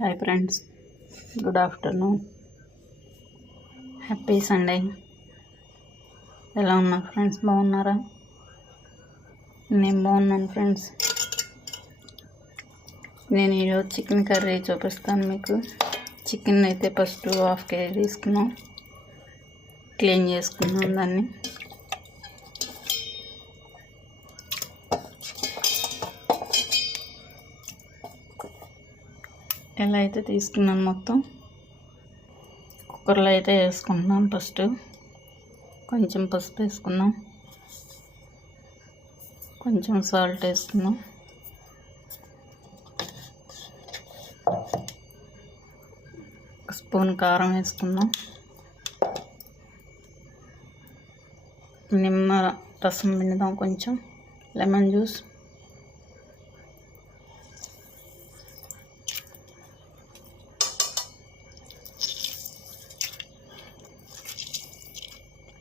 Hi friends good afternoon happy Sunday ఎలా ఉన్నారు friends బాగున్నారా? నేను బాగున్నాను ఫ్రెండ్స్ నేను ఈరోజు చికెన్ కర్రీ చూపిస్తాను మీకు. చికెన్ అయితే ఫస్ట్ హాఫ్ కేజీ తీసుకున్నాం. క్లీన్ చేసుకున్నాం దాన్ని. ఎలా అయితే తీసుకున్నాను మొత్తం? కుక్కర్లో అయితే వేసుకుంటున్నాం ఫస్ట్. కొంచెం పసుపు వేసుకున్నాం. కొంచెం సాల్ట్ వేసుకున్నాం. ఒక స్పూన్ కారం వేసుకున్నాం. నిమ్మ రసం పిండుదాం కొంచెం. Lemon juice.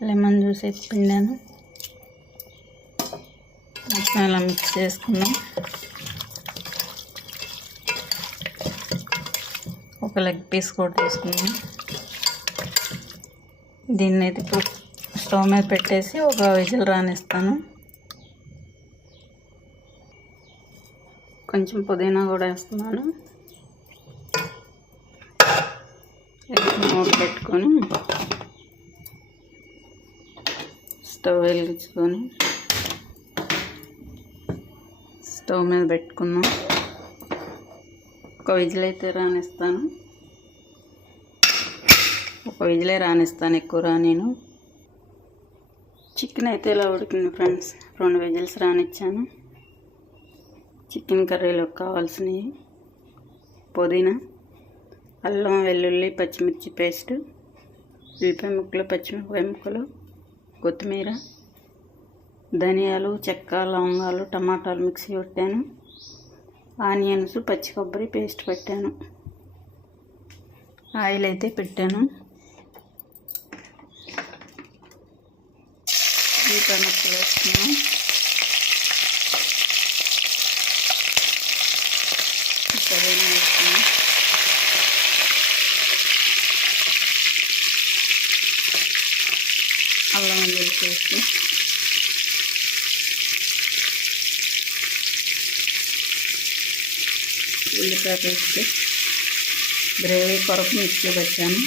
లెమన్ జ్యూస్ అయితే పిండాను. మొత్తం ఇలా మిక్స్ చేసుకుందాం ఒక లెగ్ పీస్ కూడా తీసుకుందాం దీన్ని అయితే ఇప్పుడు స్టవ్ మీద పెట్టేసి ఒక విజిల్ రానిస్తాను. కొంచెం పుదీనా కూడా వేస్తున్నాను. మూడు పెట్టుకొని స్టవ్ వెలిగించుకొని స్టవ్ మీద పెట్టుకుందాం. ఒక విజిల్ అయితే రానిస్తాను. ఒక విజిలే రానిస్తాను ఎక్కువ రానేను చికెన్ అయితే ఇలా ఉడికింది ఫ్రెండ్స్? రెండు విజిల్స్ రానిచ్చాను. చికెన్ కర్రీలోకి కావాల్సినవి. పుదీనా అల్లం వెల్లుల్లి పచ్చిమిర్చి పేస్ట్ ఉల్లిపాయ ముక్కలు పచ్చిమిరపకాయ ముక్కలు కొత్తిమీర ధనియాలు చెక్క లవంగాలు టమాటాలు మిక్సీ పెట్టాను ఆనియన్స్ పచ్చి కొబ్బరి పేస్ట్ పెట్టాను. ఆయిల్ అయితే పెట్టాను. ఈ ముక్కలు వేస్తున్నాను సరేనా వేసుకున్నాను అల్లం వెల్లుల్లి ఉల్లిపాయ పేస్ట్. గ్రేవీ కొరకు మిక్సీ పెట్టాను.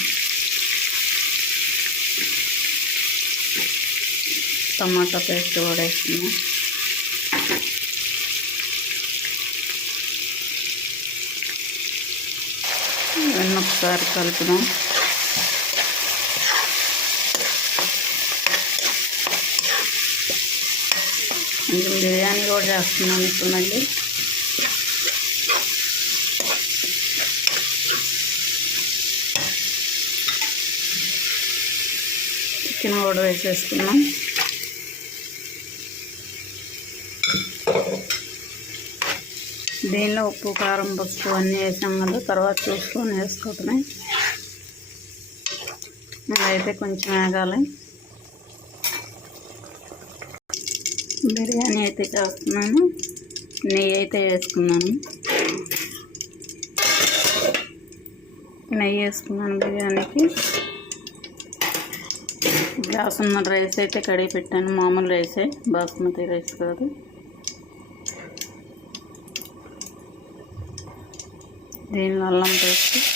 టమాటా పేస్ట్ కూడా వేస్తున్నాను ఇవన్నీ ఒకసారి కలుపుదాం. కొంచెం బిర్యానీ కూడా చేస్తున్నాను ఇప్పుడు మళ్ళీ. చికెన్ కూడా వేసేసుకున్నాం. దీనిలో ఉప్పు కారం పసుపు అన్నీ వేసాం కదా తర్వాత చూసుకొని వేసుకోవటమే. అయితే కొంచెం వేగాలి. బిర్యానీ. అయితే చేస్తున్నాను. నెయ్యి అయితే వేసుకున్నాను. నెయ్యి వేసుకున్నాను బిర్యానీకి. గ్లాస్ ఉన్న రైస్ అయితే కడిగి పెట్టాను. మామూలు రైసే బాస్మతి రైస్ కాదు. దీనిలో అల్లం పేస్ట్.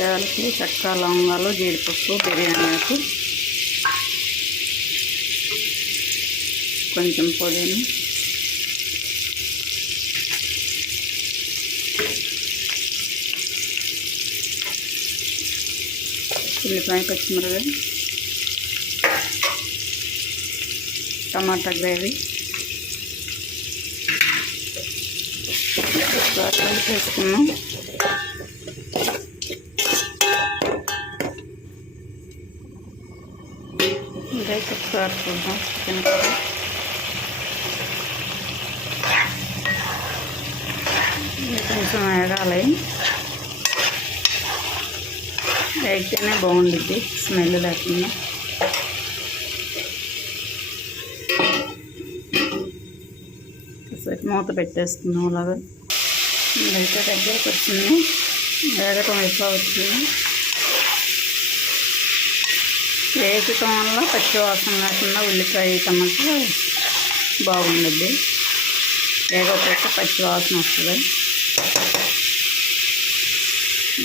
యాలకులు చెక్క లవంగాలు జీడిపప్పు బిర్యానీ ఆకు. కొంచెం పుదీనా ఉల్లిపాయ పచ్చిమిరపకాయ టమాటా గ్రేవీ. వేసుకున్నాం ఒకసారి చూద్దాం చికెన్ కర్రీ కొంచెం వేగాలి. వేగితేనే బాగుండిద్ది స్మెల్ లేకుండా. కాసేపు మూత పెట్టేసుకున్నాం అలాగా. ఇదైతే దగ్గరకు వచ్చింది. వేగటం ఎక్కువ వచ్చింది? వేగటం వల్ల పచ్చి వాసన లేకుండా ఉల్లిపాయ టమాటా బాగుండద్ది. వేగకపోతే పచ్చి వాసన వస్తుంది.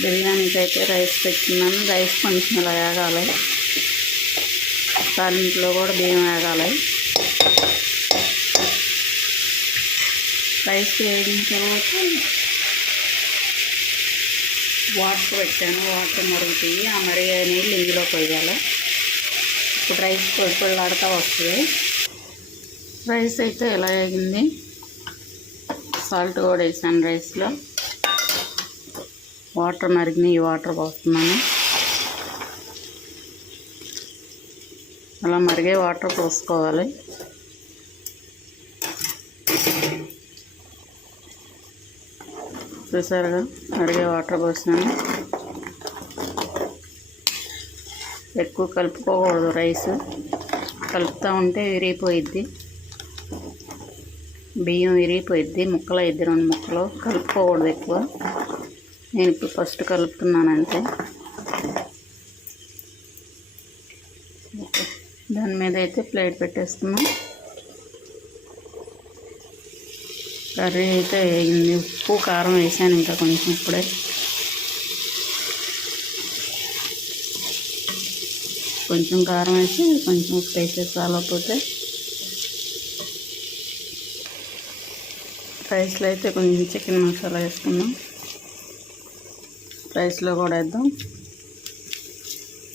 బిర్యానీకి అయితే రైస్ పెట్టుకున్నాను రైస్ కొంచెం ఇలా వేగాలి. తాలింపులో కూడా బియ్యం వేగాలి. రైస్ వేగిన తర్వాత వాటర్ పెట్టాను. వాటర్ మరుగుతాయి. ఆ మరిగే నీళ్ళు ఇందులో పోయాలి. ఇప్పుడు రైస్ పొడిపొడిలాడుతూ వస్తుంది. రైస్ అయితే ఎలా వేగింది? సాల్ట్ కూడా వేసాను రైస్లో. వాటర్ మరిగినాయి వాటర్ పోస్తున్నాను. అలా మరిగే వాటర్ పోసుకోవాలి. చూసారుగా మరిగే వాటర్ పోసినాను ఎక్కువ కలుపుకోకూడదు రైస్. కలుపుతూ ఉంటే విరిగిపోయిద్ది. బియ్యం విరిగిపోయిద్ది. ముక్కలు అయిద్ది. రెండు ముక్కలు. కలుపుకోకూడదు ఎక్కువ. నేను ఇప్పుడు ఫస్ట్ కలుపుతున్నాను అంతే దాని మీద అయితే ప్లేట్ పెట్టేస్తున్నాం. కర్రీ అయితే వేగింది. ఉప్పు కారం వేసాను ఇంకా కొంచెం ఇప్పుడే. కొంచెం కారం వేసి కొంచెం ఉప్పు వేసి చాలకపోతే రైస్లో అయితే కొంచెం చికెన్ మసాలా వేసుకుందాం. రైస్లో కూడా వేద్దాం.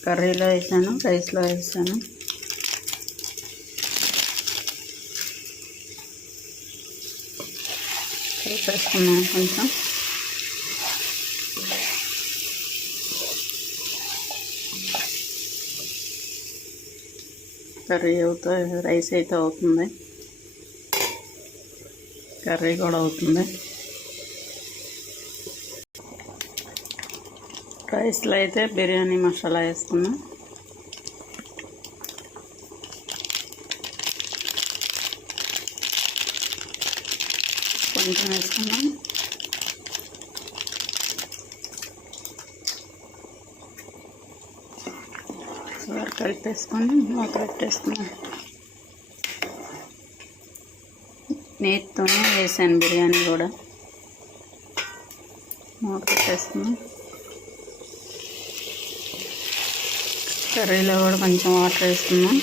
కర్రీలో వేసాను రైస్లో వేసాను. కలిపేసుకున్నాను కొంచెం. కర్రీ అవుతుంది రైస్ అయితే అవుతుంది. కర్రీ కూడా అవుతుంది. రైస్లో అయితే బిర్యానీ మసాలా వేస్తున్నాం. కొంచెం వేసుకున్నాం. సార్ కలిపేసుకొని మూత పెట్టేసుకున్నాం నేతితోనే వేసాను బిర్యానీ కూడా. మూత పెట్టేసుకున్నాం కర్రీలో కూడా కొంచెం వాటర్ వేసుకున్నాం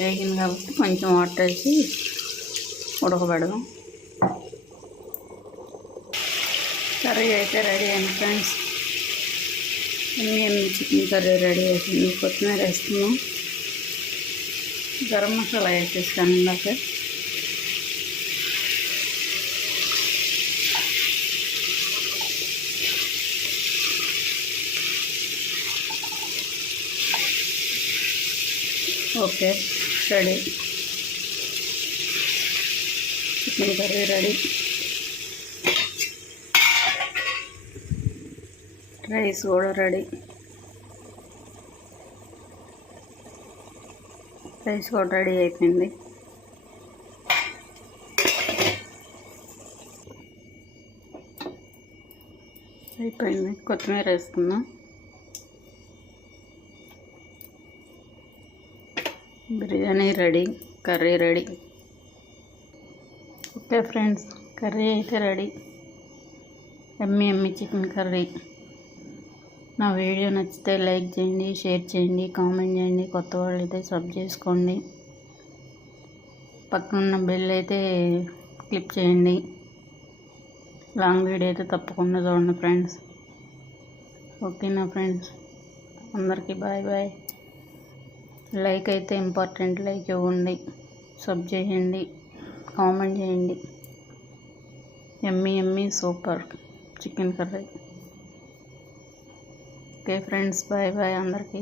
వేగింది కాబట్టి కొంచెం వాటర్ వేసి ఉడకబెడదాం. కర్రీ అయితే రెడీ అయింది ఫ్రెండ్స్. ఎన్ని చికెన్ కర్రీ రెడీ అయిపోయింది కొత్తిమీర వేస్తున్నాం గరం మసాలా వేసేసాను ఇందాక okay ready chicken curry ready rice కూడా రెడీ. రైస్ కూడా రెడీ అయిపోయింది. అయిపోయింది. కొత్తిమీర వేసుకుందాం. Biryani ready curry ready. Okay friends curry అయితే ready. Yummy yummy chicken curry. నా వీడియో నచ్చితే లైక్ చేయండి షేర్ చేయండి కామెంట్ చేయండి కొత్త వాళ్ళు అయితే సబ్ చేసుకోండి. పక్కనున్న బెల్ అయితే క్లిక్ చేయండి. లాంగ్ వీడియో అయితే తప్పకుండా చూడండి ఫ్రెండ్స్ ఓకేనా ఫ్రెండ్స్ అందరికీ బాయ్ బాయ్ లైక్ అయితే ఇంపార్టెంట్ లైక్ ఇవ్వండి. సబ్ చేయండి కామెంట్ చేయండి. Yummy yummy super chicken curry okay friends bye bye అందరికీ.